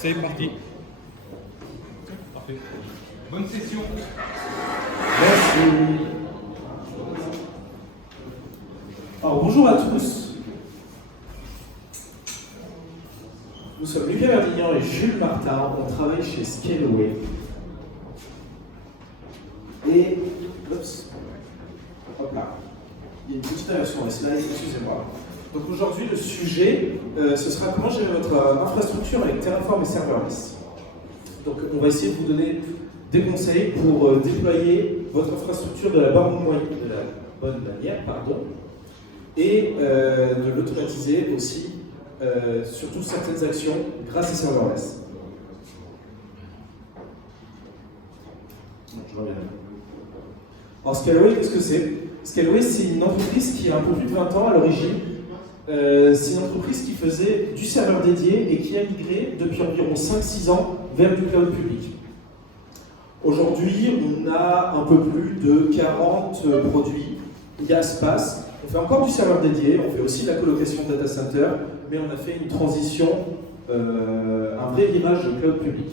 C'est parti. Parfait. Bonne session. Merci. Alors bonjour à tous. Nous sommes Lucas Verdignan et Jules Martin. On travaille chez Scaleway. Et, hop là, il y a une petite inversion dans les slides, excusez-moi. Donc aujourd'hui, le sujet, ce sera comment gérer votre infrastructure avec Terraform et Serverless. Donc on va essayer de vous donner des conseils pour déployer votre infrastructure de la bonne manière, et de l'automatiser aussi, surtout certaines actions grâce à Serverless. Bon, je reviens. Alors Scaleway, qu'est-ce que c'est? Scaleway, c'est une entreprise qui a un peu plus de 20 ans à l'origine. C'est une entreprise qui faisait du serveur dédié et qui a migré depuis environ 5-6 ans vers du cloud public. Aujourd'hui, on a un peu plus de 40 produits IaaS. On fait encore du serveur dédié, on fait aussi de la colocation data center, mais on a fait une transition, un vrai virage de cloud public.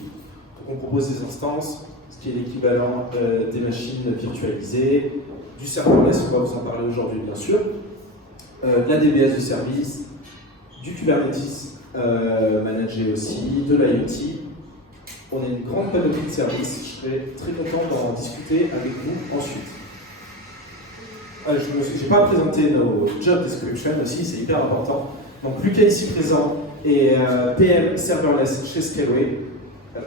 Donc on propose des instances, ce qui est l'équivalent des machines virtualisées, du serverless, on va vous en parler aujourd'hui bien sûr, de la DBS de service, du Kubernetes managé aussi, de l'IoT. On a une grande panoplie de services, je serai très content d'en discuter avec vous ensuite. Je n'ai pas présenté nos job descriptions aussi, c'est hyper important. Donc Lucas ici présent est PM Serverless chez Scaleway,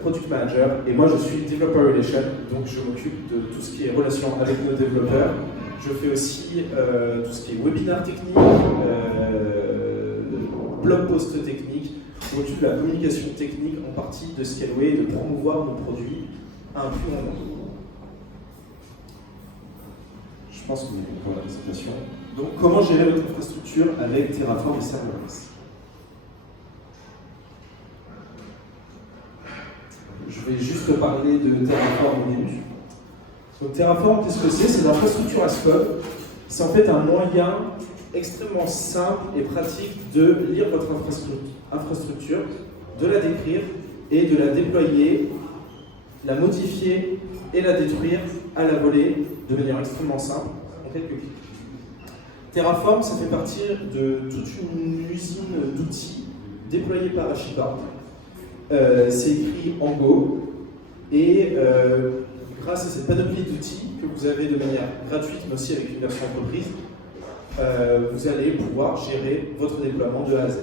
Product Manager, et moi je suis Developer Relation, donc je m'occupe de tout ce qui est relation avec nos développeurs. Je fais aussi tout ce qui est webinar technique, blog post technique, je m'occupe de la communication technique en partie de Scaleway et de promouvoir nos produits à un plus grand nombre. Je pense que vous avez encore la présentation. Donc, comment gérer votre infrastructure avec Terraform et Serverless? Je vais juste parler de Terraform au début. Donc, Terraform, qu'est-ce que c'est? C'est de l'infrastructure as code. C'est en fait un moyen extrêmement simple et pratique de lire votre infrastructure, de la décrire et de la déployer, la modifier et la détruire à la volée de manière extrêmement simple, en quelques clics. Terraform, ça fait partie de toute une usine d'outils déployés par HashiCorp. C'est écrit en Go et grâce à cette panoplie d'outils que vous avez de manière gratuite, mais aussi avec une version entreprise, vous allez pouvoir gérer votre déploiement de A à Z.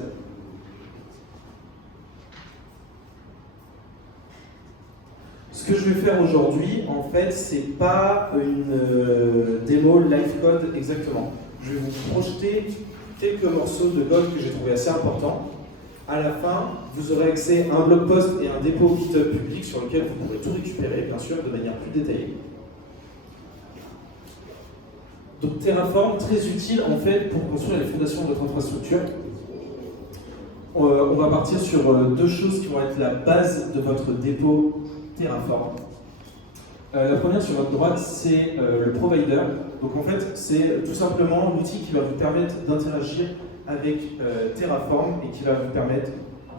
Ce que je vais faire aujourd'hui, en fait, c'est pas une démo live code exactement. Je vais vous projeter quelques morceaux de code que j'ai trouvé assez importants. À la fin, vous aurez accès à un blog post et un dépôt GitHub public sur lequel vous pourrez tout récupérer, bien sûr, de manière plus détaillée. Donc Terraform, très utile en fait pour construire les fondations de votre infrastructure. On va partir sur deux choses qui vont être la base de votre dépôt Terraform. La première sur votre droite, c'est le provider. Donc en fait, c'est tout simplement l'outil qui va vous permettre d'interagir avec Terraform et qui va vous permettre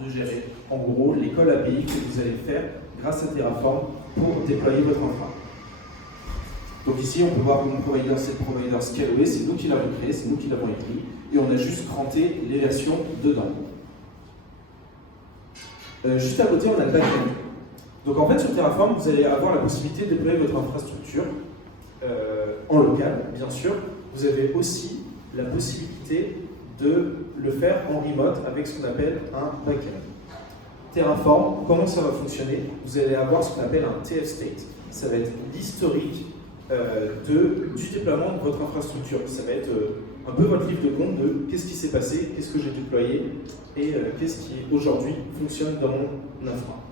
de gérer en gros les calls API que vous allez faire grâce à Terraform pour déployer votre infra. Donc ici, on peut voir que mon provider, c'est le provider Scaleway, c'est nous qui l'avons créé, c'est nous qui l'avons écrit, et on a juste cranté les versions dedans. Juste à côté, on a le backend. Donc en fait, sur Terraform, vous allez avoir la possibilité de déployer votre infrastructure en local, bien sûr. Vous avez aussi la possibilité de le faire en remote avec ce qu'on appelle un backend. Terraform, comment ça va fonctionner? Vous allez avoir ce qu'on appelle un TF state. Ça va être l'historique du déploiement de votre infrastructure. Ça va être un peu votre livre de compte de qu'est-ce qui s'est passé, qu'est-ce que j'ai déployé et qu'est-ce qui aujourd'hui fonctionne dans mon infra.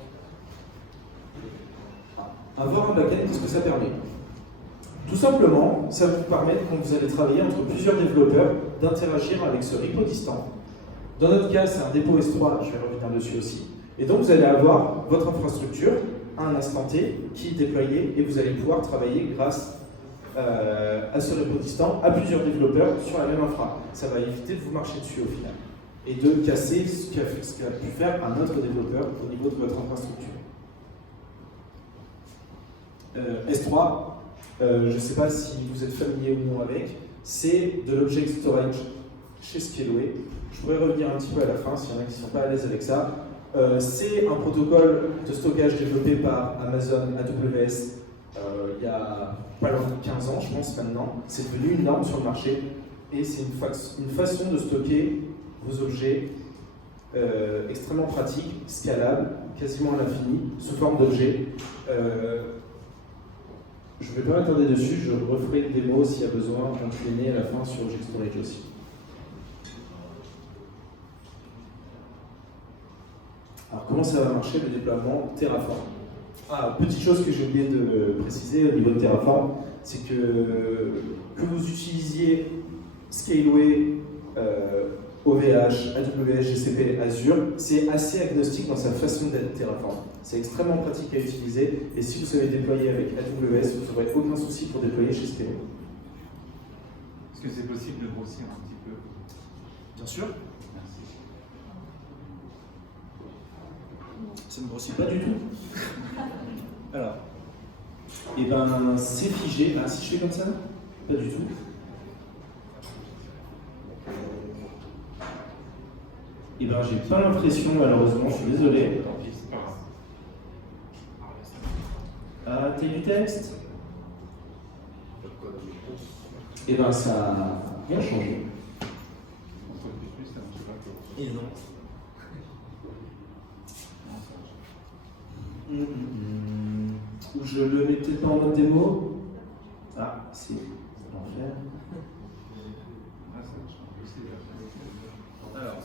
Avoir un backend, qu'est-ce que ça permet? Tout simplement, ça va vous permettre, quand vous allez travailler entre plusieurs développeurs, d'interagir avec ce repo distant. Dans notre cas, c'est un dépôt S3, je vais revenir dessus aussi. Et donc, vous allez avoir votre infrastructure à un instant T qui est déployée et vous allez pouvoir travailler grâce à ce repo distant à plusieurs développeurs sur la même infra. Ça va éviter de vous marcher dessus au final. et de casser ce qu'a pu faire un autre développeur au niveau de votre infrastructure. S3, je ne sais pas si vous êtes familier ou non avec, c'est de l'object storage chez Scaleway. Je pourrais revenir un petit peu à la fin s'il y en a qui ne sont pas à l'aise avec ça. C'est un protocole de stockage développé par Amazon AWS il y a pas loin de 15 ans, je pense maintenant. C'est devenu une norme sur le marché et c'est une façon de stocker vos objets extrêmement pratique, scalable, quasiment à l'infini, sous forme d'objets. Je ne vais pas m'attarder dessus, je referai une démo s'il y a besoin, incliné à la fin sur Object Storage aussi. Alors comment ça va marcher le déploiement Terraform? Petite chose que j'ai oublié de préciser au niveau de Terraform, c'est que vous utilisiez Scaleway, OVH, AWS, GCP, Azure, c'est assez agnostique dans sa façon d'être Terraform. C'est extrêmement pratique à utiliser et si vous savez déployer avec AWS, vous n'aurez aucun souci pour déployer chez Scaleway. Est-ce que c'est possible de grossir un petit peu? Bien sûr. Merci. Ça ne grossit pas du tout. Alors, et ben c'est figé. Ah, si je fais comme ça? Pas du tout. Et ben j'ai pas l'impression, malheureusement, je suis désolé. Ah, t'es du texte? Et ben ça a rien changé. Et non. Ou je le mets peut-être pas en mode démo. Ah, c'est l'enfer. Alors.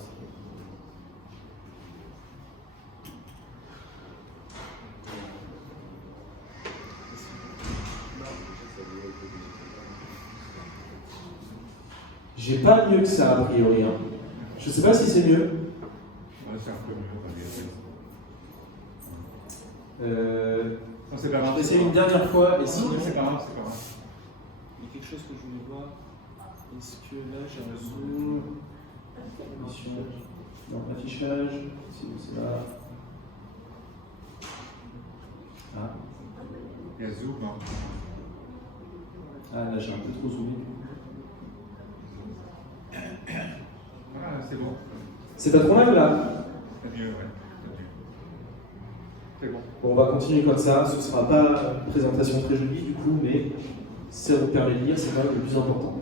J'ai pas mieux que ça a priori. Hein. Je sais pas si c'est mieux. C'est un peu mieux. Je vais essayer une dernière fois et sinon. C'est pas grave, c'est pas grave. Il y a quelque chose que je voulais voir. Est-ce que là j'ai un zoom? Mission. Non, affichage. C'est là. Ah. Il y a Zoom. Hein. Ah là j'ai un peu trop zoomé. Ah, c'est bon. C'est pas trop mal là? C'est mieux, ouais. C'est bon. Bon, on va continuer comme ça. Ce ne sera pas une présentation très jolie du coup, mais si ça vous permet de lire, c'est quand même le plus important.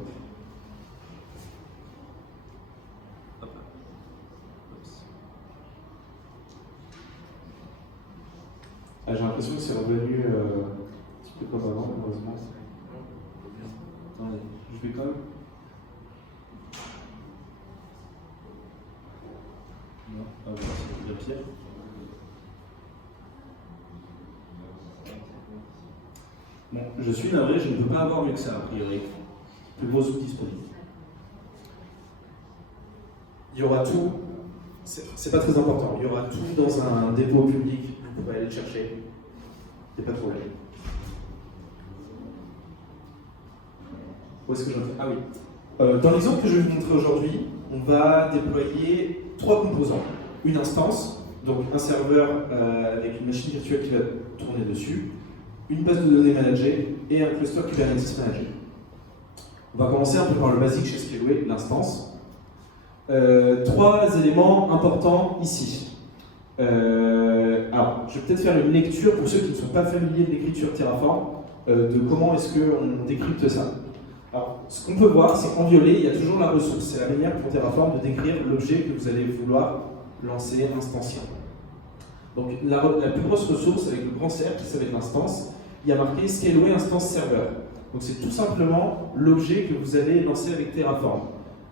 Ah, j'ai l'impression que c'est revenu un petit peu comme avant, malheureusement. Attendez, je vais quand même. Non, ah, voilà, c'est bien pire. Bon, je suis navré, je ne peux pas avoir mieux que ça, a priori. Plus gros outils disponible. Il y aura tout, c'est pas très important, il y aura tout dans un dépôt public, vous pouvez aller le chercher. Il n'y a pas de problème. Où est-ce que j'en fais? Ah oui. Dans l'exemple que je vais vous montrer aujourd'hui, on va déployer 3 composants. Une instance, donc un serveur avec une machine virtuelle qui va tourner dessus, une base de données managée et un cluster Kubernetes managé. On va commencer un peu par le basique chez Scaleway, l'instance. 3 éléments importants ici. Alors, je vais peut-être faire une lecture pour ceux qui ne sont pas familiers de l'écriture Terraform, de comment est-ce qu'on décrypte ça. Alors, ce qu'on peut voir, c'est qu'en violet, il y a toujours la ressource. C'est la manière pour Terraform de décrire l'objet que vous allez vouloir lancer instancier. Donc, la plus grosse ressource avec le grand cercle, c'est avec l'instance. Il y a marqué Scaleway Instance Server. Donc, c'est tout simplement l'objet que vous allez lancer avec Terraform.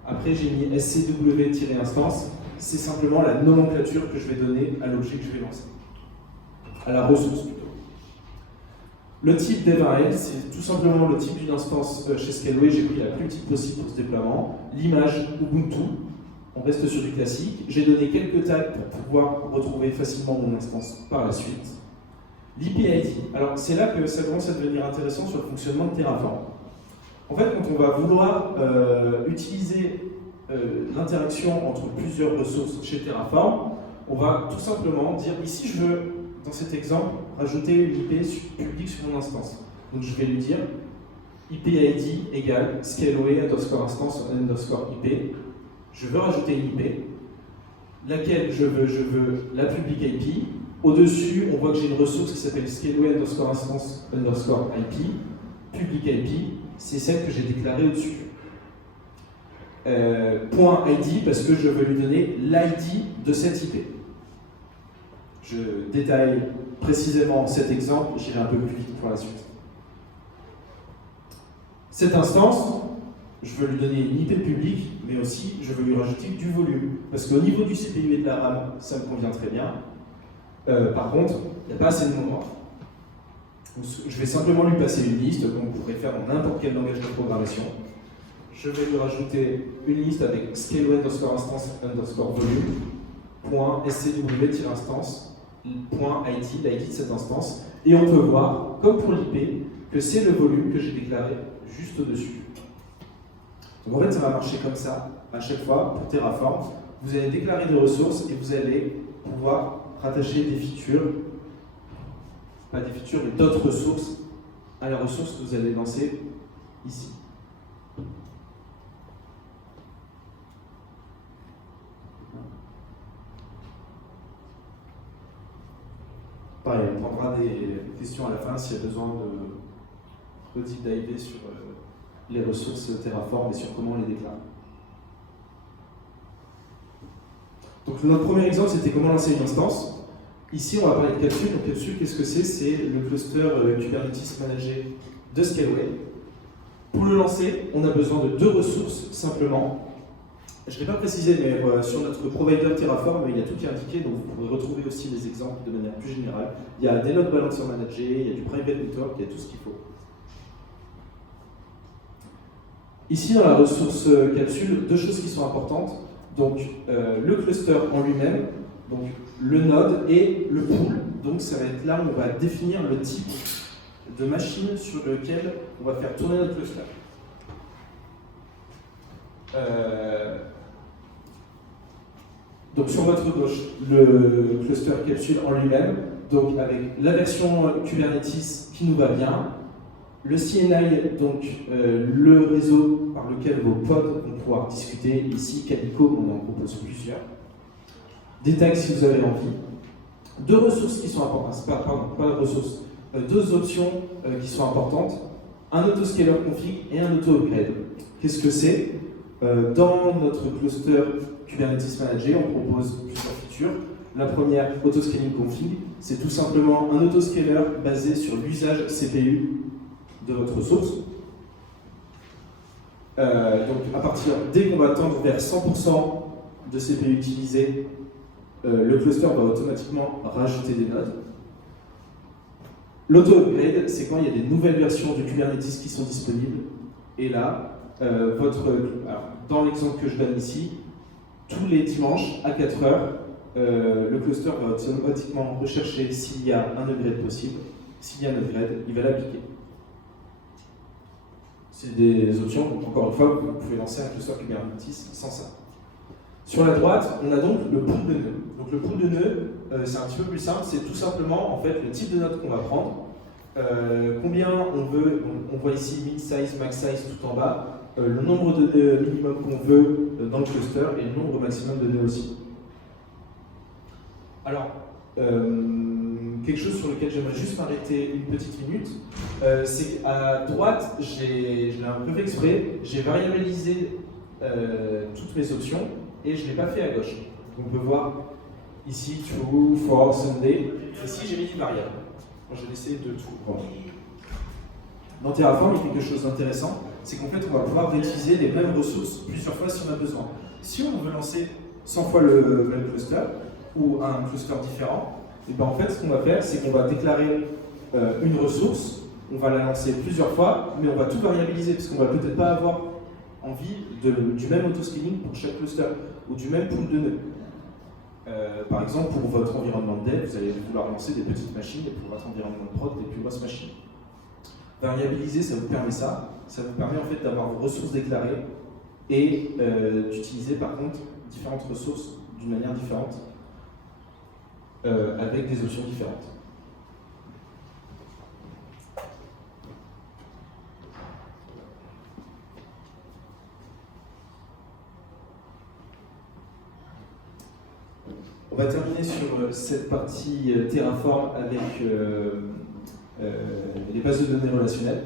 Après, j'ai mis scw-instance. C'est simplement la nomenclature que je vais donner à l'objet que je vais lancer. À la ressource plutôt. Le type d'EVRL, c'est tout simplement le type d'une instance chez Scaleway. J'ai pris la plus petite possible pour ce déploiement. L'image Ubuntu, on reste sur du classique. J'ai donné quelques tags pour pouvoir retrouver facilement mon instance par la suite. L'IP-ID, alors c'est là que ça commence à devenir intéressant sur le fonctionnement de Terraform. En fait, quand on va vouloir utiliser l'interaction entre plusieurs ressources chez Terraform, on va tout simplement dire, ici je veux, dans cet exemple, rajouter une IP publique sur mon instance. Donc je vais lui dire IP ID égale scaleaway underscore instance underscore IP. Je veux rajouter une IP, laquelle je veux la public IP. Au-dessus, on voit que j'ai une ressource qui s'appelle scaleaway underscore instance underscore IP. Public IP, c'est celle que j'ai déclarée au-dessus. Point ID, parce que je veux lui donner l'ID de cette IP. Je détaille précisément cet exemple, j'irai un peu plus vite pour la suite. Cette instance, je veux lui donner une IP publique, mais aussi je veux lui rajouter du volume. Parce qu'au niveau du CPU et de la RAM, ça me convient très bien. Par contre, il n'y a pas assez de mémoire. Je vais simplement lui passer une liste, comme vous pourrez faire dans n'importe quel langage de programmation. Je vais lui rajouter une liste avec scaleaway underscore instance underscore volume, point scw-instance, point ID, l'ID de cette instance. Et on peut voir, comme pour l'IP, que c'est le volume que j'ai déclaré juste au-dessus. Donc en fait, ça va marcher comme ça, à chaque fois, pour Terraform. Vous allez déclarer des ressources et vous allez pouvoir rattacher des features, pas des features, mais d'autres ressources à la ressource que vous allez lancer ici. Pareil, on prendra des questions à la fin s'il y a besoin de deep diver sur les ressources Terraform et sur comment on les déclare. Donc notre premier exemple, c'était comment lancer une instance. Ici, on va parler de Capsule. Donc Capsule, qu'est-ce que c'est? C'est le cluster Kubernetes managé de Scaleway. Pour le lancer, on a besoin de deux ressources simplement. Je ne l'ai pas précisé, mais sur notre provider Terraform, il y a tout qui est indiqué, donc vous pourrez retrouver aussi les exemples de manière plus générale. Il y a des load balancers managés, il y a du private network, il y a tout ce qu'il faut. Ici, dans la ressource Capsule, deux choses qui sont importantes. Donc, le cluster en lui-même, donc le node et le pool. Donc, ça va être là où on va définir le type de machine sur lequel on va faire tourner notre cluster. Donc sur votre gauche, le cluster Capsule en lui-même, donc avec la version Kubernetes qui nous va bien, le CNI, donc le réseau par lequel vos pods vont pouvoir discuter, ici Calico, on en propose plusieurs, des tags si vous avez envie, deux ressources qui sont importantes, pas ressources, deux options qui sont importantes, un autoscaler config et un auto-upgrade. Qu'est-ce que c'est? Dans notre cluster Kubernetes Manager, on propose plusieurs features. La première, autoscaling config, c'est tout simplement un autoscaler basé sur l'usage CPU de votre ressource. Donc à partir, dès qu'on va tendre vers 100% de CPU utilisés, le cluster va automatiquement rajouter des nodes. L'auto-upgrade, c'est quand il y a des nouvelles versions du Kubernetes qui sont disponibles. Et là, dans l'exemple que je donne ici, tous les dimanches à 4 heures, le cluster va automatiquement rechercher s'il y a un upgrade possible. S'il y a un upgrade, il va l'appliquer. C'est des options, donc encore une fois, vous pouvez lancer un cluster Kubernetes sans ça. Sur la droite, on a donc le pool de nœuds. Donc le pool de nœuds, c'est un petit peu plus simple, c'est tout simplement en fait le type de node qu'on va prendre, combien on veut, on voit ici mid size, max size tout en bas, le nombre de nœuds minimum qu'on veut dans le cluster et le nombre maximum de nœuds aussi. Alors, quelque chose sur lequel j'aimerais juste m'arrêter une petite minute, c'est qu'à droite, je l'ai un peu fait exprès, j'ai variabilisé toutes mes options et je ne l'ai pas fait à gauche. Donc on peut voir ici true, for, Sunday. Ici j'ai mis des variables. Moi j'ai laissé de tout. Bon. Dans Terraform, il y a quelque chose d'intéressant, c'est qu'en fait on va pouvoir réutiliser les mêmes ressources plusieurs fois si on a besoin. Si on veut lancer 100 fois le même cluster ou un cluster différent, et ben en fait ce qu'on va faire, c'est qu'on va déclarer une ressource, on va la lancer plusieurs fois, mais on va tout variabiliser parce qu'on va peut-être pas avoir envie du même autoscaling pour chaque cluster ou du même pool de nœuds. Par exemple, pour votre environnement de dev, vous allez vouloir lancer des petites machines et pour votre environnement de prod, des plus grosses machines. Variabiliser, ça vous permet ça. Ça vous permet en fait d'avoir vos ressources déclarées et d'utiliser par contre différentes ressources d'une manière différente, avec des options différentes. On va terminer sur cette partie Terraform avec les bases de données relationnelles.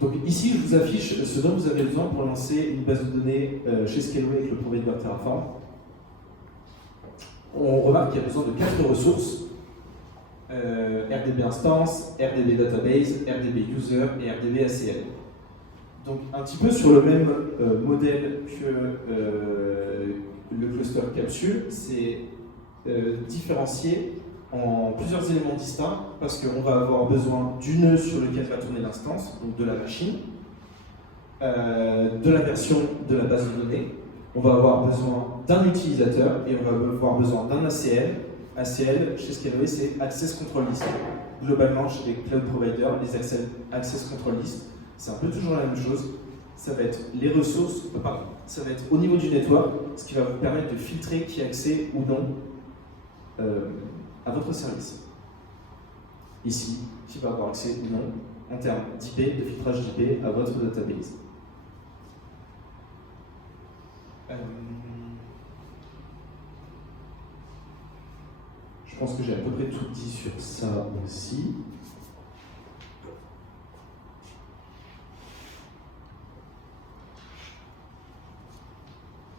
Donc ici, je vous affiche ce dont vous avez besoin pour lancer une base de données chez Scaleway avec le provider Terraform. On remarque qu'il y a besoin de 4 ressources. RDB Instance, RDB Database, RDB User et RDB ACL. Donc un petit peu sur le même modèle que le cluster capsule, c'est différencié en plusieurs éléments distincts parce qu'on va avoir besoin du nœud sur lequel va tourner l'instance, donc de la machine, de la version de la base de données. On va avoir besoin d'un utilisateur et on va avoir besoin d'un ACL. ACL, chez Scaleway, c'est Access Control List. Globalement, chez les cloud providers, les Access Control List, c'est un peu toujours la même chose. Ça va être les ressources, ça va être au niveau du network, ce qui va vous permettre de filtrer qui a accès ou non à votre service. Ici, qui va avoir accès ou non en termes d'IP, de filtrage d'IP à votre database. Je pense que j'ai à peu près tout dit sur ça aussi.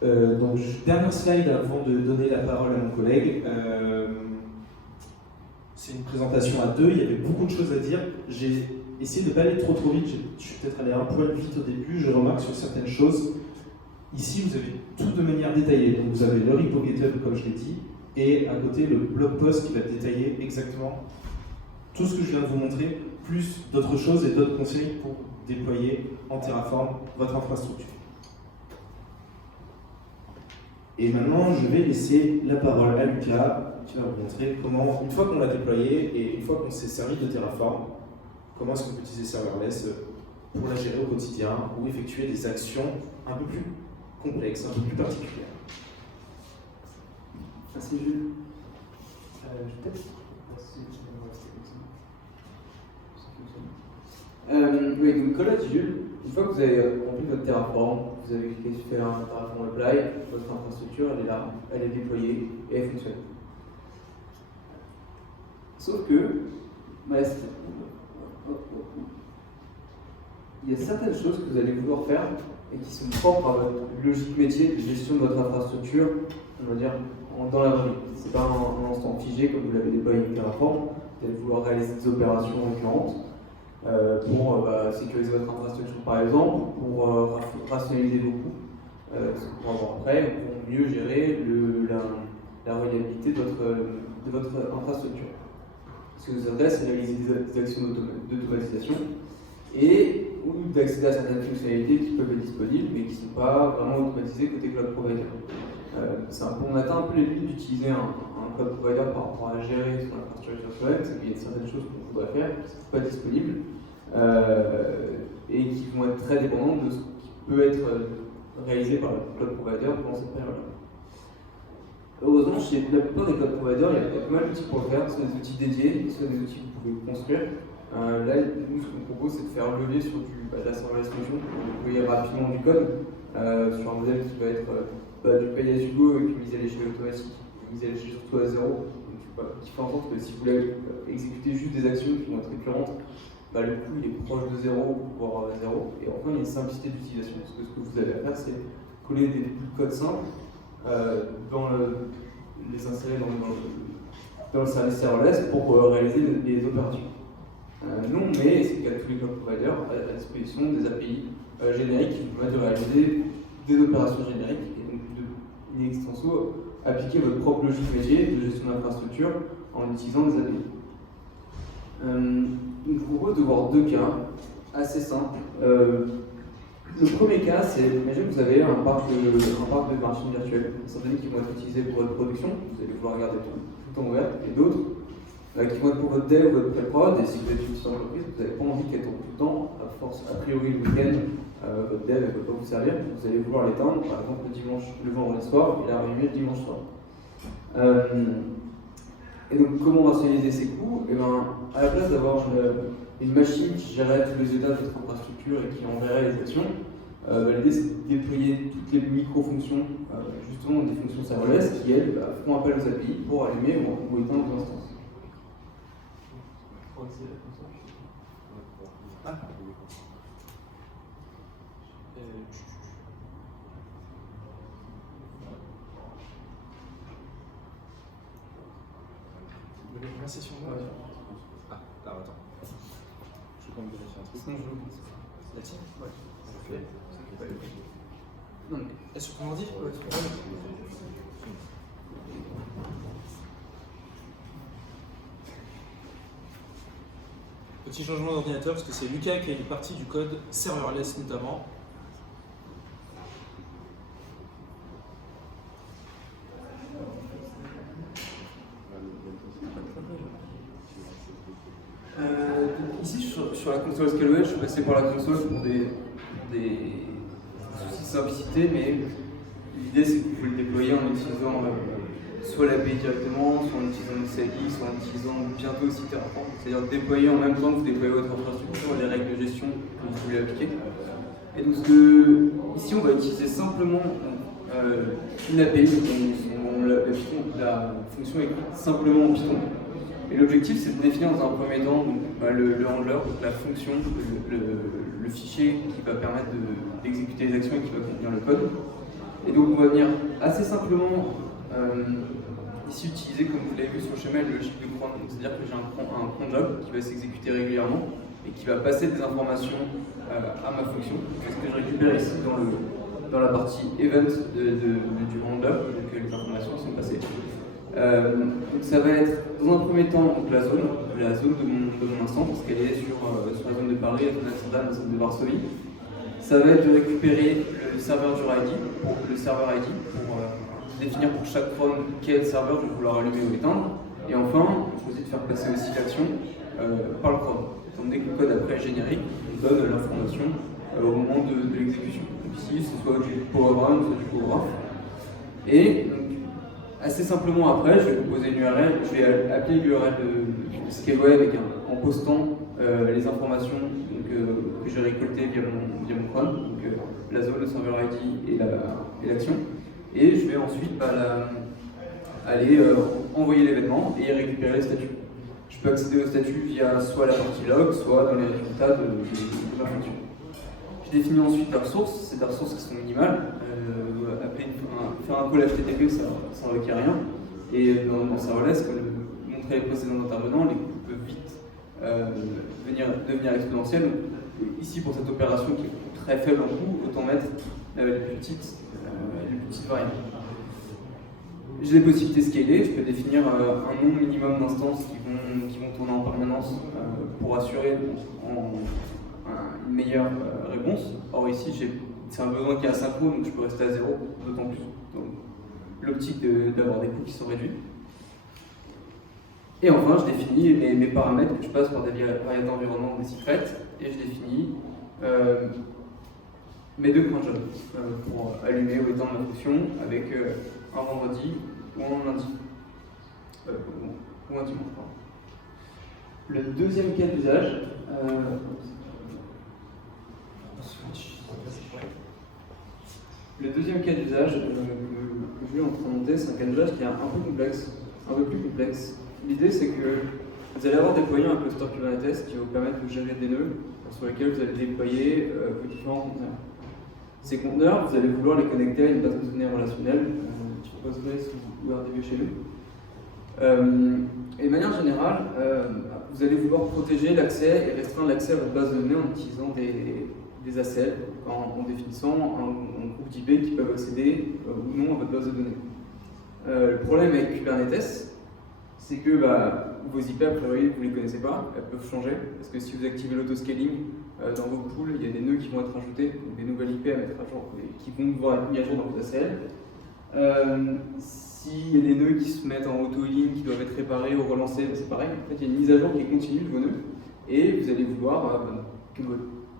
Donc, dernière slide avant de donner la parole à mon collègue. C'est une présentation à deux, il y avait beaucoup de choses à dire. J'ai essayé de ne pas aller trop vite, je suis peut-être allé un peu vite au début, je remarque sur certaines choses. Ici, vous avez tout de manière détaillée. Donc, vous avez le repo GitHub, comme je l'ai dit, et à côté, le blog post qui va détailler exactement tout ce que je viens de vous montrer, plus d'autres choses et d'autres conseils pour déployer en Terraform votre infrastructure. Et maintenant, je vais laisser la parole à Lucas, qui va vous montrer comment, une fois qu'on l'a déployé et une fois qu'on s'est servi de Terraform, comment est-ce qu'on peut utiliser serverless pour la gérer au quotidien ou effectuer des actions un peu plus complexes, un peu plus particulières. Merci Jules. Je vais peut-être passer, oui, donc comme l'a dit Jules, une fois que vous avez rempli votre Terraform, vous avez cliqué sur faire un Terraform Apply, votre infrastructure elle est là, elle est déployée et elle fonctionne. Sauf que, il y a certaines choses que vous allez vouloir faire et qui sont propres à votre logique métier de gestion de votre infrastructure, on va dire, dans la vraie vie. Ce n'est pas un instant figé comme vous l'avez déployé avec Terraform, vous allez vouloir réaliser des opérations récurrentes pour sécuriser votre infrastructure par exemple, pour rationaliser vos coûts, pour avoir après, pour mieux gérer la reliabilité de votre infrastructure. Ce que vous intéresse, c'est réaliser des actions d'automatisation et ou d'accéder à certaines fonctionnalités qui peuvent être disponibles mais qui ne sont pas vraiment automatisées côté cloud provider. On atteint un peu les limites d'utiliser un cloud provider par rapport à gérer son infrastructure sur elle, parce qu'il y a certaines choses qu'on voudrait faire qui ne sont pas disponibles et qui vont être très dépendantes de ce qui peut être réalisé par le cloud provider pendant cette période-là. Heureusement, chez la plupart des cloud providers, il y a pas mal d'outils pour le faire, soit des outils dédiés, soit des outils que vous pouvez construire. Là, nous, ce qu'on propose, c'est de faire lever sur de la serverless function pour déployer rapidement du code sur un modèle qui va être du pay-as-you-go avec une mise à l'échelle automatique, une mise à l'échelle surtout à zéro, donc, qui fait en sorte que si vous voulez exécuter juste des actions qui vont être récurrentes, le coût il est proche de zéro, voire zéro. Et enfin, il y a une simplicité d'utilisation, parce que ce que vous avez à faire, c'est coller des bouts de code simples, les insérer dans le service serverless pour réaliser les opérations. Nous, on met, c'est le cas de tous les cloud providers, à disposition des API génériques qui vous permettent de réaliser des opérations génériques et donc in extenso appliquer votre propre logique métier de gestion d'infrastructure en utilisant des API. Donc, je vous propose de voir deux cas assez simples. Le premier cas, c'est, imaginez que vous avez un parc de machines virtuelles, certaines qui vont être utilisées pour votre production, vous allez pouvoir regarder tout le temps ouvert, et d'autres qui vont être pour votre dev ou votre pré-prod, et si vous êtes une petite entreprise, vous n'avez pas envie qu'elles tournent tout le temps, à force, a priori le week-end, votre dev ne peut pas vous servir, vous allez vouloir l'éteindre, par exemple le vendredi soir et la rallumer le dimanche soir. Et donc comment rationaliser ces coûts? Et ben, à la place d'avoir une machine qui gérerait tous les états de votre infrastructure et qui enverrait les actions, l'idée c'est de déployer toutes les micro-fonctions, justement des fonctions serverless qui elles font appel aux API pour allumer ou éteindre vos instances. Vous voulez commencer sur moi? Ah, alors attends. Je vais quand même vérifier un truc. Sinon, je vous La tienne? Ouais. Non, mais est-ce qu'on en dit? Ouais. Petit changement d'ordinateur parce que c'est Lucas qui a une partie du code serverless notamment. Ici, sur la console Scaleway, je suis passé par la console pour des soucis de simplicité, mais l'idée c'est que vous pouvez le déployer en utilisant soit l'API directement, soit en utilisant le CLI, soit en utilisant bientôt aussi Terraform. C'est-à-dire déployer en même temps que vous déployez votre infrastructure les règles de gestion que vous voulez appliquer. Et donc ici, on va utiliser simplement une API, la fonction est simplement en Python. Et l'objectif, c'est de définir dans un premier temps le handler, donc la fonction, le fichier qui va permettre d'exécuter les actions et qui va contenir le code. Et donc, on va venir assez simplement ici utiliser, comme vous l'avez vu sur le schéma, le logique de cron. C'est-à-dire que j'ai un cron job qui va s'exécuter régulièrement et qui va passer des informations à ma fonction. C'est ce que je récupère ici dans la partie event du handler, donc les informations sont passées. Donc ça va être dans un premier temps donc la zone de mon instance, parce qu'elle est sur la zone de Paris, la zone d'Amsterdam, la zone de Varsovie. Ça va être de récupérer le serveur du ID, pour définir pour chaque cron quel serveur je vais vouloir allumer ou éteindre. Et enfin, je choisis de faire passer aussi l'action par le cron. Donc dès que le code après est générique, on donne l'information au moment de l'exécution. Donc ici, c'est soit du power run, soit du power off. Et donc, assez simplement après, je vais vous poser une URL, je vais appeler l'URL de Scaleway en postant les informations que j'ai récoltées via mon cron, donc la zone, le serveur ID et l'action. Et je vais ensuite aller envoyer l'événement et récupérer les statuts. Je peux accéder aux statuts via soit la partie log, soit dans les résultats de ma fonction. Je définis ensuite la ressource, c'est des ressources qui sont minimales. Faire un call HTTP, ça ne requiert rien. Et dans serverless, comme le montraient les précédents intervenants, les coûts peuvent vite devenir exponentiels. Ici, pour cette opération qui est très faible en coût, autant mettre les plus petites variables. J'ai des possibilités scalées, je peux définir un nombre minimum d'instances qui vont tourner en permanence pour assurer une meilleure réponse. Or ici, c'est un besoin qui est asynchrone, donc je peux rester à 0, d'autant plus dans l'optique d'avoir des coûts qui sont réduits. Et enfin, je définis mes paramètres que je passe par des variables d'environnement, des secrets, et je définis mes deux points de job pour allumer ou éteindre ma fonction avec un vendredi ou un lundi. Ou un dimanche. Le deuxième cas d'usage, que je vais en train de monter, c'est un cas d'usage qui est un peu plus complexe. L'idée, c'est que vous allez avoir déployé un cluster Kubernetes qui va vous permettre de gérer des nœuds sur lesquels vous allez déployer vos différents conteneurs. Ces conteneurs, vous allez vouloir les connecter à une base de données relationnelle, type Postgres ou RDB chez nous. Et de manière générale, vous allez vouloir protéger l'accès et restreindre l'accès à votre base de données en utilisant des ACL, en définissant un groupe d'IP qui peuvent accéder ou non à votre base de données. Le problème avec Kubernetes, c'est que vos IP, a priori, vous ne les connaissez pas, elles peuvent changer, parce que si vous activez l'autoscaling dans vos pools, il y a des nœuds qui vont être ajoutés, donc des nouvelles IP à mettre à jour, qui vont devoir être mis à jour dans vos ACL. S'il y a des nœuds qui se mettent en auto-healing, qui doivent être réparés ou relancés, c'est pareil. En fait, il y a une mise à jour qui est continue de vos nœuds, et vous allez vouloir que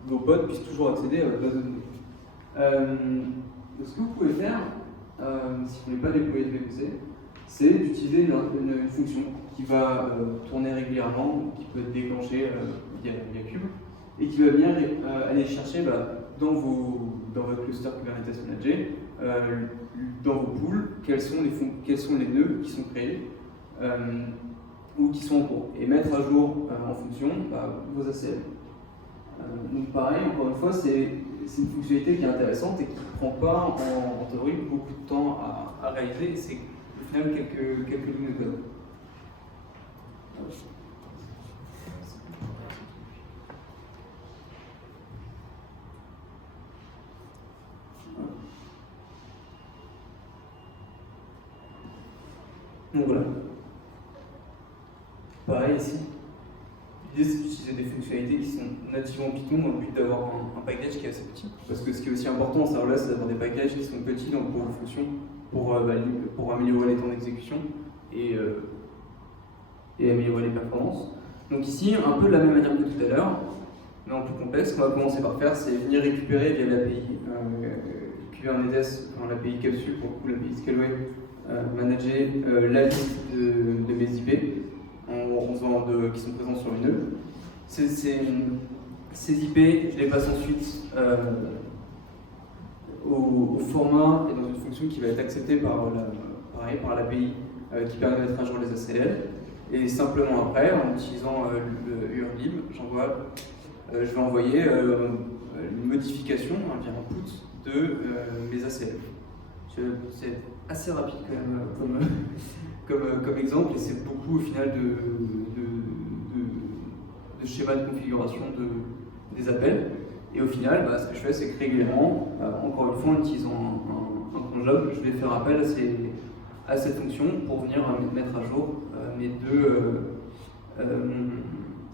vos pods puissent toujours accéder à votre base de données. Donc, ce que vous pouvez faire, si vous ne voulez pas déployer de VPC, c'est d'utiliser une fonction qui va tourner régulièrement, qui peut être déclenchée via Cube, et qui va venir aller chercher dans votre cluster Kubernetes Manager, dans vos pools, quels sont les nœuds qui sont créés ou qui sont en cours, et mettre à jour en fonction vos ACL. Donc pareil, encore une fois, c'est une fonctionnalité qui est intéressante et qui ne prend pas en théorie beaucoup de temps à réaliser, et c'est au final quelques lignes de code. Donc voilà. Pareil ici. L'idée c'est d'utiliser des fonctionnalités qui sont nativement Python dans le but d'avoir un package qui est assez petit. Parce que ce qui est aussi important en serverless, c'est d'avoir des packages qui sont petits pour vos fonctions, pour améliorer les temps d'exécution et améliorer les performances. Donc ici, un peu de la même manière que tout à l'heure, mais en plus complexe, ce qu'on va commencer par faire, c'est venir récupérer via l'API Kubernetes, l'API Capsule, pour le coup l'API Scaleway, manager la liste de mes IP qui sont présents sur une nœud. Ces IP, je les passe ensuite au format et dans une fonction qui va être acceptée par l'API qui permet de mettre à jour les ACL. Et simplement après, en utilisant le urlib, je vais envoyer une modification, via input, de mes ACL. C'est assez rapide quand même comme exemple, et c'est beaucoup au final de schémas de configuration des appels. Et au final, ce que je fais, c'est que régulièrement, encore une fois en utilisant un cron job, je vais faire appel à cette fonction pour venir mettre à jour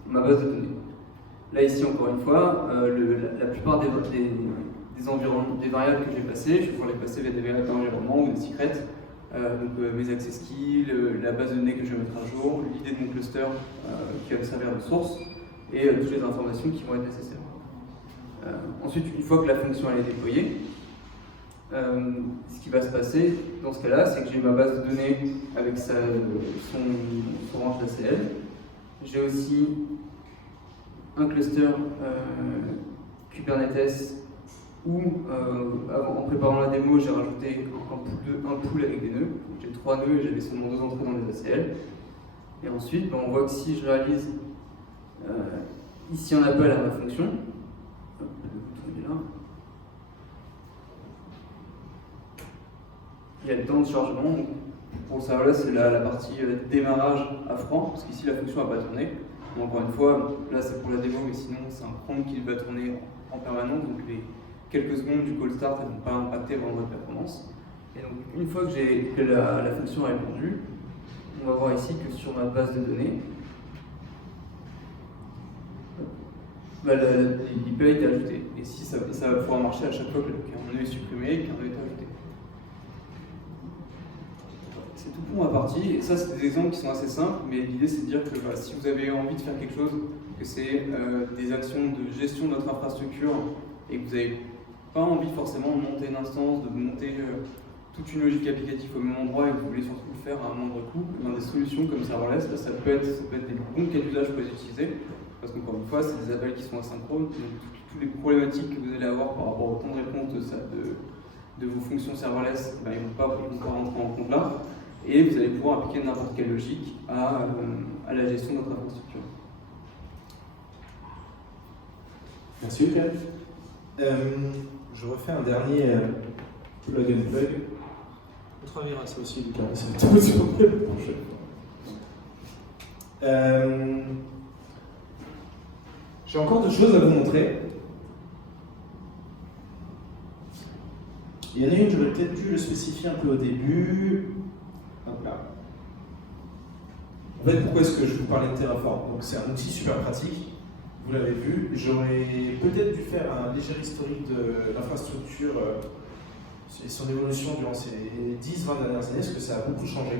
ma base de données. Là ici, encore une fois, la plupart des variables que j'ai passées, je vais pouvoir les passer via des variables d'environnement ou des secrets. Donc mes access keys, la base de données que je vais mettre à jour, l'idée de mon cluster qui va me servir de source, et toutes les informations qui vont être nécessaires. Ensuite, une fois que la fonction elle est déployée, ce qui va se passer dans ce cas-là, c'est que j'ai ma base de données avec son range d'ACL. J'ai aussi un cluster Kubernetes où, en préparant la démo, j'ai rajouté un pool avec des nœuds. J'ai 3 nœuds et j'avais seulement 2 entrées dans les ACL. Et ensuite, on voit que si je réalise ici un appel à ma fonction, il y a le temps de chargement. Pour le serverless, c'est la partie démarrage à franc, parce qu'ici la fonction va pas tourner. Donc, encore une fois, là c'est pour la démo, mais sinon c'est un prompt qui va tourner en permanence. Donc les quelques secondes du call start ne vont pas impacter vraiment votre performance. Et donc une fois que la fonction est répondue, on va voir ici que sur ma base de données, l'IP a été ajouté. Et si ça va pouvoir marcher à chaque fois qu'un nœud est supprimé et qu'un nœud est ajouté. C'est tout pour ma partie. Et ça, c'est des exemples qui sont assez simples, mais l'idée c'est de dire que si vous avez envie de faire quelque chose, que c'est des actions de gestion de notre infrastructure et que vous n'avez pas envie forcément de monter une instance, de monter toute une logique applicative au même endroit et que vous voulez surtout le faire à un moindre coût, dans des solutions comme serverless, là, ça peut être des bons cas d'usage pour les utiliser. Parce qu'encore une fois, c'est des appels qui sont asynchrones, donc toutes les problématiques que vous allez avoir par rapport au temps de réponse de vos fonctions serverless, ils ne vont pas rentrer en compte là, et vous allez pouvoir appliquer n'importe quelle logique à la gestion de votre infrastructure. Merci Lucas. Je refais un dernier plug and plug. On travaillera ça aussi, Lucas, ça va être aussi pour la prochaine fois. J'ai encore 2 choses à vous montrer. Il y en a une, j'aurais peut-être dû le spécifier un peu au début. Hop là. En fait, pourquoi est-ce que je vous parlais de Terraform? Donc, c'est un outil super pratique, vous l'avez vu. J'aurais peut-être dû faire un léger historique de l'infrastructure et son évolution durant ces 10-20 dernières années, parce que ça a beaucoup changé.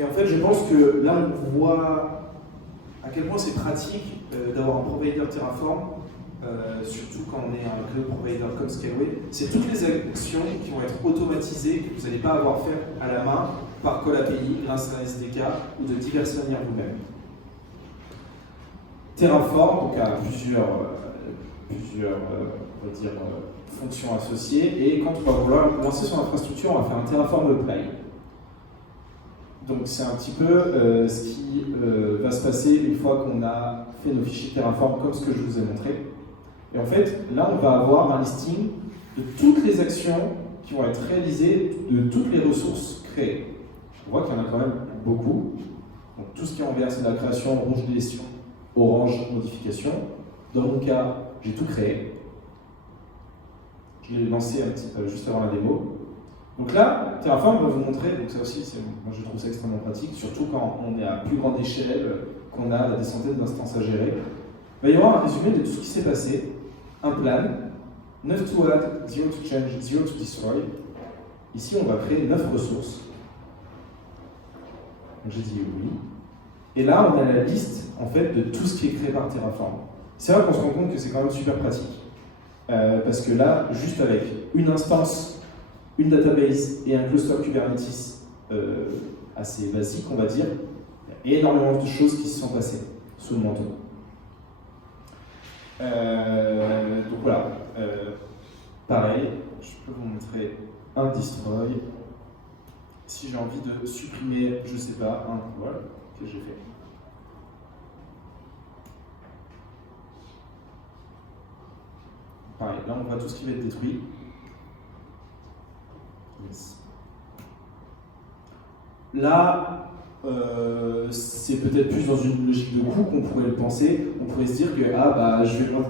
Et en fait, je pense que là, on voit à quel point c'est pratique d'avoir un provider Terraform surtout quand on est un cloud provider comme Scaleway, c'est toutes les actions qui vont être automatisées, que vous n'allez pas avoir à faire à la main par Call API grâce à un SDK ou de diverses manières vous-même. Terraform donc, a plusieurs on va dire, fonctions associées, et quand on va vouloir lancer son infrastructure, on va faire un Terraform apply. Donc c'est un petit peu ce qui va se passer une fois qu'on a fait nos fichiers Terraform comme ce que je vous ai montré. Et en fait, là on va avoir un listing de toutes les actions qui vont être réalisées, de toutes les ressources créées. On voit qu'il y en a quand même beaucoup. Donc tout ce qui est en vert, c'est de la création, rouge délestion, orange modification. Dans mon cas, j'ai tout créé. Je l'ai lancé juste avant la démo. Donc là, Terraform va vous montrer, donc ça aussi, moi je trouve ça extrêmement pratique, surtout quand on est à plus grande échelle, qu'on a des centaines d'instances à gérer. Il va y avoir un résumé de tout ce qui s'est passé, un plan, 9 to add, 0 to change, 0 to destroy. Ici, on va créer 9 ressources. Donc j'ai dit oui. Et là, on a la liste en fait de tout ce qui est créé par Terraform. C'est vrai qu'on se rend compte que c'est quand même super pratique. Parce que là, juste avec une instance, une database et un cluster Kubernetes assez basique, on va dire, il y a énormément de choses qui se sont passées sous le manteau. Donc voilà, pareil, je peux vous montrer un destroy. Si j'ai envie de supprimer, je sais pas, un voilà, que j'ai fait. Pareil, là on voit tout ce qui va être détruit. Yes. Là, c'est peut-être plus dans une logique de coût qu'on pourrait le penser. On pourrait se dire que je vais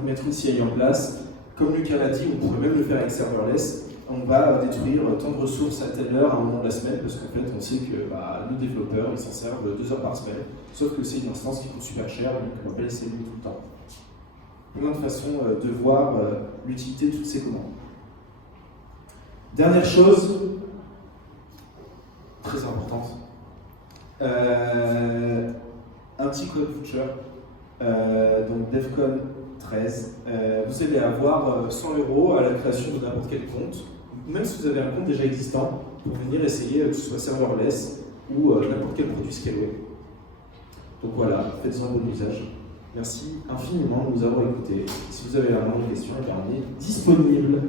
mettre une CI en place. Comme Lucas l'a dit, on pourrait même le faire avec serverless. On va détruire tant de ressources à telle heure à un moment de la semaine, parce qu'en fait, on sait que nos développeurs, ils s'en servent 2 heures par semaine. Sauf que c'est une instance qui coûte super cher, donc on va pas laisser tout le temps. Plein de façons de voir l'utilité de toutes ces commandes. Dernière chose, très importante, un petit code voucher, donc DEFCON 13, vous allez avoir 100 € à la création de n'importe quel compte, même si vous avez un compte déjà existant, pour venir essayer que ce soit serverless ou n'importe quel produit Scaleway. Donc voilà, faites-en bon usage. Merci infiniment de nous avoir écoutés. Si vous avez la moindre question, on est disponible.